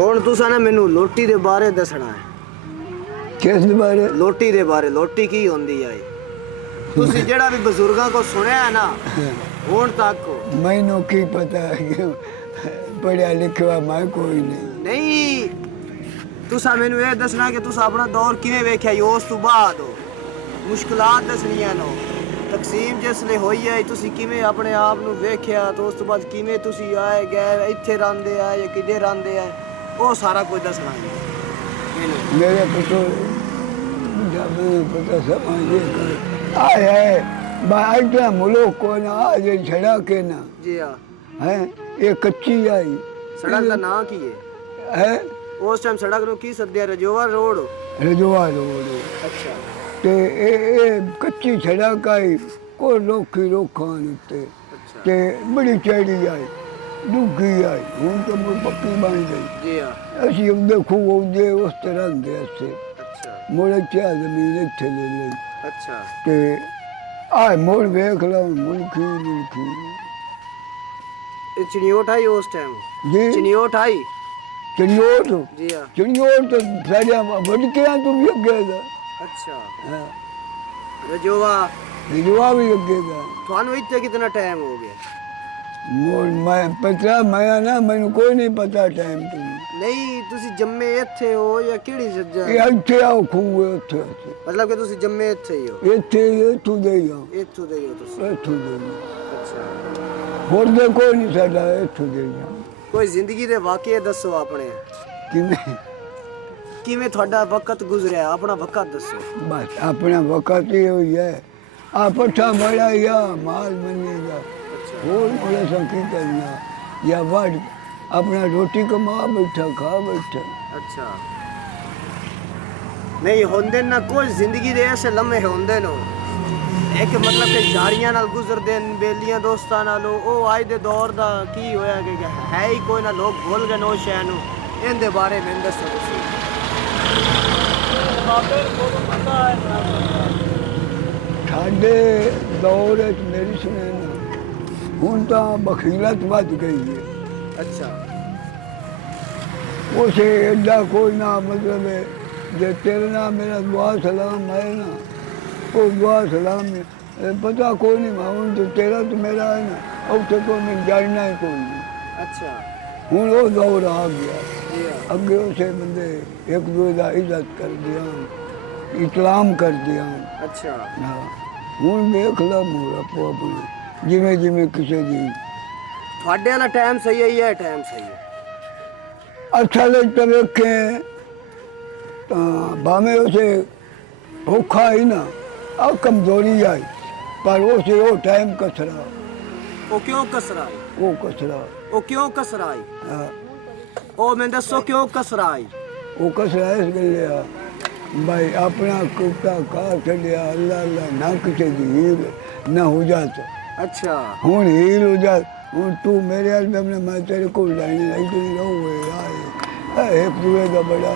ਹੁਣ ਤੁਸੀਂ ਨਾ ਮੈਨੂੰ ਲੋਟੀ ਦੇ ਬਾਰੇ ਦੱਸਣਾ ਹੈ। ਕਿਸ ਦੇ ਬਾਰੇ? ਲੋਟੀ ਦੇ ਬਾਰੇ। ਲੋਟੀ ਕੀ ਹੁੰਦੀ ਹੈ? ਤੁਸੀਂ ਜਿਹੜਾ ਵੀ ਬਜ਼ੁਰਗਾਂ ਕੋ ਸੁਣਿਆ ਹੈ ਨਾ ਹੁਣ ਤੱਕ ਮੈਨੂੰ ਕੀ ਪਤਾ ਪੜਿਆ ਲਿਖਿਆ ਮੈਂ ਕੋਈ ਨਹੀਂ। ਤੁਸੀਂ ਮੈਨੂੰ ਇਹ ਦੱਸਣਾ ਕਿ ਤੁਸੀਂ ਆਪਣਾ ਦੌਰ ਕਿਵੇਂ ਵੇਖਿਆ ਜੀ, ਉਸ ਤੋਂ ਬਾਅਦ ਮੁਸ਼ਕਲਾਂ ਦੱਸਣੀਆਂ ਨੇ। ਤਕਸੀਮ ਜਿਸ ਲਈ ਹੋਈ ਹੈ ਤੁਸੀਂ ਕਿਵੇਂ ਆਪਣੇ ਆਪ ਨੂੰ ਵੇਖਿਆ ਤੇ ਉਸ ਤੋਂ ਬਾਅਦ ਕਿਵੇਂ ਤੁਸੀਂ ਆਏ ਗਏ, ਇੱਥੇ ਰਹਿੰਦੇ ਆ ਜਾਂ ਕਿੱਥੇ ਰਹਿੰਦੇ ਆ, ਉਹ ਸਾਰਾ ਕੁਝ ਦੱਸਣਾ ਹੈ मेरे पुत्र जब पता समझे कर आए है बाइटा मुल्क को ना आज छड़ा के ना जी हाँ है ये कच्ची आई सड़क का नाम की है उस टाइम सड़क नु की सद्या रजोवा रोड अच्छा ते ए कच्ची छड़ा का ही को रोकी रोखान ते अच्छा ते बड़ी चढ़ी आई डूगी आई हूं तो मुझ पक्की बन गई जी हाँ ਅਸੀਂ ਉਹਦੇ ਖੂਹ ਉਹਦੇ ਉਸ ਤਰ੍ਹਾਂ ਦੇ ਅਸੇ अच्छा ਮੋੜ ਚਾਹ ਜ਼ਮੀਨ ਇੱਥੇ ਲੈ ਲਈ अच्छा ਤੇ ਆਹ ਮੋੜ ਵੇਖ ਲਾ ਮੁਲਕੀ ये चिड़ियोट आई उस टाइम ਜੀ चिड़ियोट आई ਚੜਿਓਟ जी हाँ ਚੜਿਓਟ ਸਾਰਿਆਂ ਵੜਕਿਆਂ ਤੋਂ ਵੀ ਅੱਗੇ ਦਾ अच्छा ਹਾਂ रजोवा ਰਿਜਵਾ ਵੀ ਅੱਗੇ ਦਾ थानू इतने कितना टाइम हो गया? ਮੋੜ ਮੈਂ ਪਤਾ ਮੈਂ ਨਾ ਮੈਨੂੰ ਕੋਈ ਨਹੀਂ ਪਤਾ ਟਾਈਮ ਤੋਂ ਨਹੀਂ ਤੁਸੀਂ ਜੰਮੇ ਇੱਥੇ ਹੋ ਜਾਂ ਕਿਹੜੀ ਸੱਜਾ ਇਹ ਇੱਥੇ ਆਓ ਖੂਹ ਹੈ ਉੱਥੇ ਮਤਲਬ ਕਿ ਤੁਸੀਂ ਜੰਮੇ ਇੱਥੇ ਹੀ ਹੋ? ਇੱਥੋਂ ਦੇ ਆ ਇੱਥੋਂ ਦੇ ਹੀ ਹੋ ਤੁਸੀਂ? ਇੱਥੋਂ ਦੇ ਅੱਛਾ ਹੋਰ ਦੇ ਕੋਈ ਨਹੀਂ ਸਾਡਾ ਇੱਥੋਂ ਦੇ ਆ ਕੋਈ ਜ਼ਿੰਦਗੀ ਦੇ ਵਾਕਿਏ ਦੱਸੋ ਆਪਣੇ, ਕਿਵੇਂ ਕਿਵੇਂ ਤੁਹਾਡਾ ਵਕਤ ਗੁਜ਼ਰਿਆ, ਆਪਣਾ ਵਕਤ ਦੱਸੋ। ਬਸ ਆਪਣਾ ਵਕਤ ਹੀ ਹੋਈ ਹੈ ਆ ਪੱਠਾ ਬੜਾ या माल बनेगा और बड़ा संकी करना या वाड़ अपना रोटी कमा बैठा खा बैठा ਅੱਛਾ ਨਹੀਂ ਹੁੰਦੇ ਨਾ ਕੋਈ ਜ਼ਿੰਦਗੀ ਦੇ ਐਸੇ ਲਮਹੇ ਹੁੰਦੇ ਨੇ ਇੱਕ ਮਤਲਬ ਕਿ ਯਾਰੀਆਂ ਨਾਲ ਗੁਜ਼ਰਦੇ ਨੇ, ਬੇਲੀਆਂ ਦੋਸਤਾਂ ਨਾਲ। ਉਹ ਅੱਜ ਦੇ ਦੌਰ ਦਾ ਕੀ ਹੋਇਆ ਕਿ ਹੈ ਹੀ ਕੋਈ ਨਾ, ਲੋਕ ਭੁੱਲ ਗਏ ਨੋ ਸ਼ੈ ਨੂੰ। ਇਹਦੇ ਬਾਰੇ ਮੈਨੂੰ ਦੱਸੋ ਤੁਸੀਂ। ਸਾਡੇ ਦੌਰ ਵਿੱਚ ਮੇਰੀ ਸੁਣੇ ਨਾ ਹੁਣ ਤਾਂ ਬਖੀਲਤ ਵੱਧ ਗਈ ਹੈ ਅੱਛਾ उसे एडा कोई ना मतलब है जे तेरे ना मेरा दुआ सलाम है ना कोई दुआ सलाम पता कोई नहीं माउन तो तेरा तो मेरा है ना अब तो कोई नहीं जानना ही कोई नहीं अच्छा हूँ वो दौर आ गया जी हाँ अगे उसे बंदे एक दूसरे का इज्जत कर दिया इकलाम कर दिया अच्छा हाँ हूँ देख ला मोर अपो अपना जिमें जिमें किसी की ਤੁਹਾਡੇ ਵਾਲਾ ਟਾਈਮ ਸਹੀ ਹੈ ਜਾਂ ਇਹ ਟਾਈਮ ਸਹੀ ਹੈ? अच्छा लगता वेखे भावे उसे भूखा ही ना और कमजोरी आई पर उसे वो टाइम कसरा ਉਹ ਕਿਉਂ ਕਸਰਾਈ? वो कसरा ਉਹ ਕਿਉਂ ਕਸਰਾਈ? हाँ, ਉਹ ਮੈਨੂੰ ਦੱਸੋ ਕਿਉਂ ਕਸਰਾਈ? वो कसरा इस गलिया भाई अपना कुत्ता खा छड़िया अल्लाह अल्लाह ना किसी की हील ना हो जाता अच्छा हूँ हील हो जात हूँ तू मेरे हाल में अपने मैं तेरे को लाने नहीं तो नहीं रहो एक दूसरे का बड़ा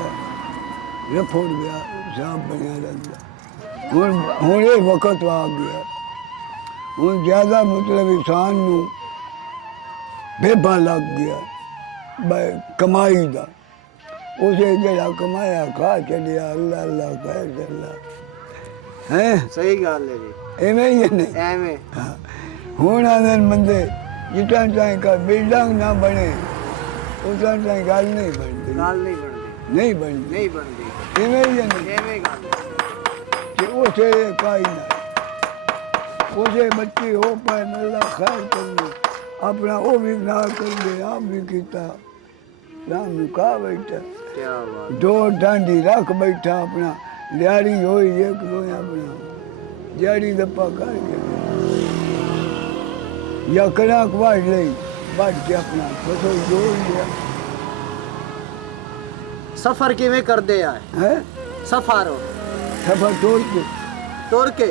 रफोड़ गया सांप बनिया रहता हूँ ये वक्त आ गया हूँ ज़्यादा मतलब इंसान नू बेबा लग गया कमाई का उसे जरा कमाया खा चलिया अल्लाह अल्लाह खैर अल्लाह हैं ਸਹੀ ਗੱਲ ਹੈ ਜੀ, एवें ही है नहीं ਐਵੇਂ हूँ आदर बंदे जितना चाहे का बिल्डिंग ना बने उतना चाहे गल नहीं बनती ਗੱਲ ਨਹੀਂ ਬਣਦੀ, नहीं बनती ਨਹੀਂ ਬਣਦੀ, इवें ही है नहीं ਐਵੇਂ ਗੱਲ ਹੈ। कि उसे काई ना उसे बच्ची हो पाए अल्लाह खैर कर दे अपना वो भी ना कर दे आप भी किता राम ने कहा बैठा क्या बात। दो डांडी रख बैठा अपना दिहाड़ी हो एक दो अपना दिहाड़ी दप्पा करके या कड़ाक बाढ़ ली बाढ़ के अपना बसो जोड़ लिया सफर किਵੇਂ ਕਰਦੇ ਆ? है सफर सफर तोड़ के ਤੁਰ ਕੇ